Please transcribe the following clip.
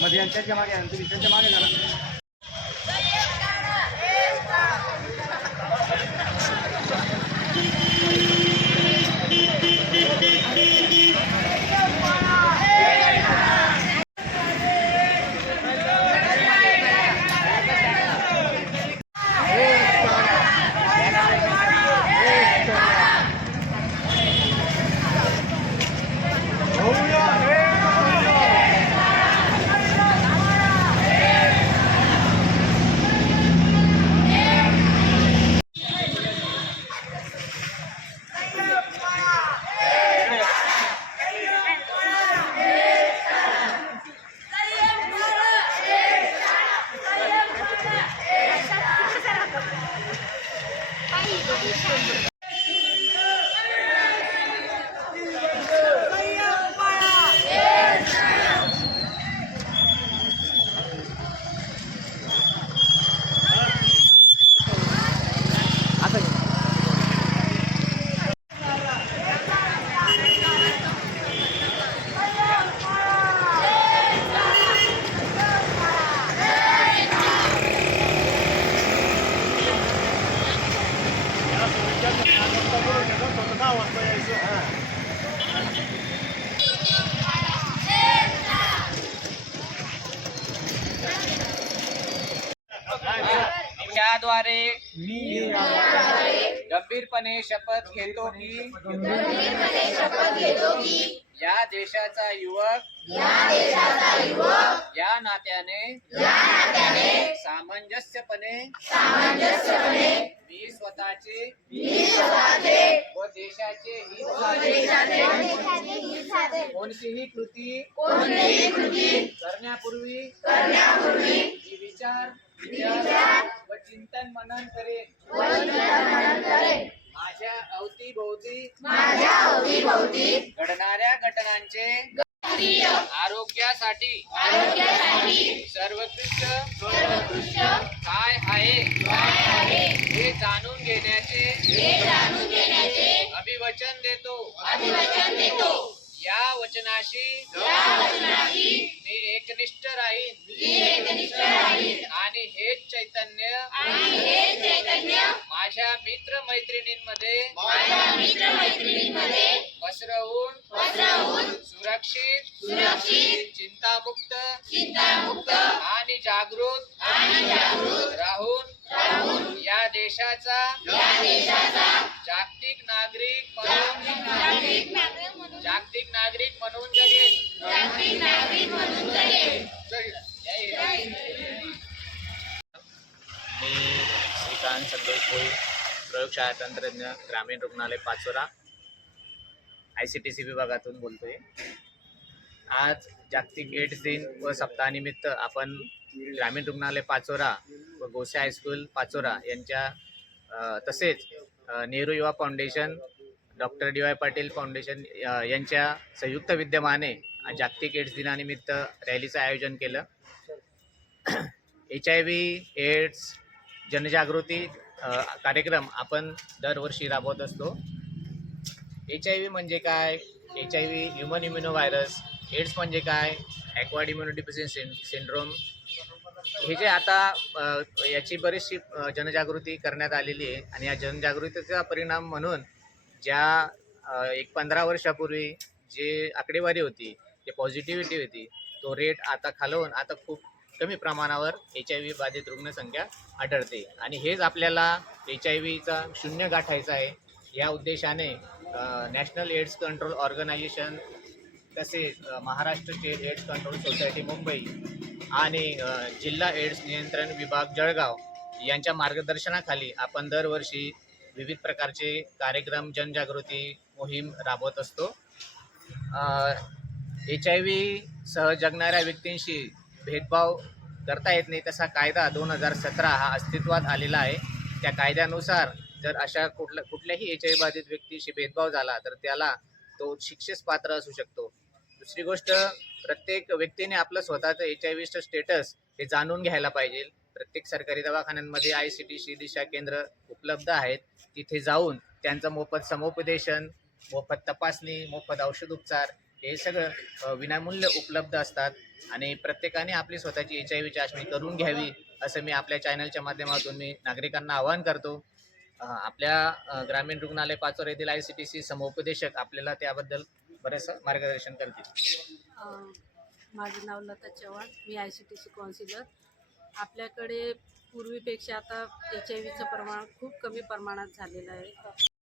मध्ये यांच्या मागे तुम्ही त्यांच्या मागे झाला. त्याद्वारे गंभीरपणे शपथ घेतो की या देशाचा युवक या नात्याने सामंजस्यपणे मी स्वतःचे व देशाचे हित कोणतीही कृती करण्यापूर्वी मी विचार व चिंतन मनन करेन. माझ्या अवतीभोवती घडणाऱ्या घटनांचे आरोग्यासाठी सर्वोत्कृष्ट काय आहे हे जाणून घेण्याचे अभिवचन देतो. या वचनाशी मी एकनिष्ठ राहीन आणि हेच चैतन्य माझ्या मित्र मैत्रिणींमध्ये पसरवून सुरक्षित चिंतामुक्त आणि जागृत राहून या देशाचा जागतिक नागरिक म्हणून जगेल. मी श्रीकांत संतोष भोई, प्रयोगशाळा तंत्रज्ञ, ग्रामीण रुग्णालय पाचोरा, ICTC विभागातून बोलतोय. आज जागतिक एड्स दिन व सप्ताहानिमित्त आपण ग्रामीण रुग्णालय पाचोरा व गोसे हायस्कूल पाचोरा यांच्या तसेच नेहरू युवा foundation, doctor DY Patil foundation यांच्या संयुक्त विद्यमाने जागतिक एड्स दिनानिमित्त रॅलीचं आयोजन केलं. HIV एड्स जनजागृती कार्यक्रम आपण दरवर्षी राबवत असतो. HIV म्हणजे काय, HIV human immuno virus, AIDS म्हणजे काय, ॲक्वायर्ड इम्युनोडेफिशियन्सी सिंड्रोम, हे जे आता याची बरीचशी जनजागृती करण्यात आलेली आहे. आणि या जनजागृतीचा परिणाम म्हणून ज्या एक 15 वर्षापूर्वी जे आकडेवारी होती, जे पॉझिटिव्हिटी होती, तो रेट आता खालवून आता खूप कमी प्रमाणावर HIV बाधित रुग्णसंख्या आढळते आणि हेच आपल्याला HIV शून्य गाठायचा आहे. या उद्देशाने नॅशनल एड्स कंट्रोल ऑर्गनायझेशन तसेच Maharashtra state AIDS control society Mumbai आणि जिल्हा एड्स नियंत्रण विभाग जळगाव यांच्या मार्गदर्शनाखाली आपण दरवर्षी विविध प्रकारचे कार्यक्रम जनजागृती मोहीम राबवत असतो. HIV सह जगणाऱ्या व्यक्तींशी भेदभाव करता येत नाही तसा कायदा 2017 हा अस्तित्वात आलेला आहे. त्या कायद्यानुसार जर अशा कुठल्याही HIV बाधित व्यक्तीशी भेदभाव झाला तर त्याला तो शिक्षेस पात्र असू शकतो. दुसरी गोष्ट, प्रत्येक व्यक्तीने आपलं स्वतःचं HIV स्टेटस हे जाणून घ्यायला पाहिजे. प्रत्येक सरकारी दवाखान्यांमध्ये ICTC दिशा केंद्र उपलब्ध आहेत. तिथे जाऊन त्यांचं मोफत समुपदेशन, मोफत तपासणी, मोफत औषध उपचार हे सगळं विनामूल्य उपलब्ध असतात आणि प्रत्येकाने आपली स्वतःची HIV चाचणी करून घ्यावी असं मी आपल्या चॅनलच्या माध्यमातून मी नागरिकांना आवाहन करतो. आपल्या ग्रामीण रुग्णालय पाचोरा येथील ICTC समुपदेशक आपल्याला त्याबद्दल बरेचसं मार्गदर्शन करतील. माझं नाव लता चव्हाण, मी ICTC काउन्सिलर. आपल्याकडे पूर्वीपेक्षा आता HIV चं प्रमाण खूप कमी प्रमाणात झालेलं आहे.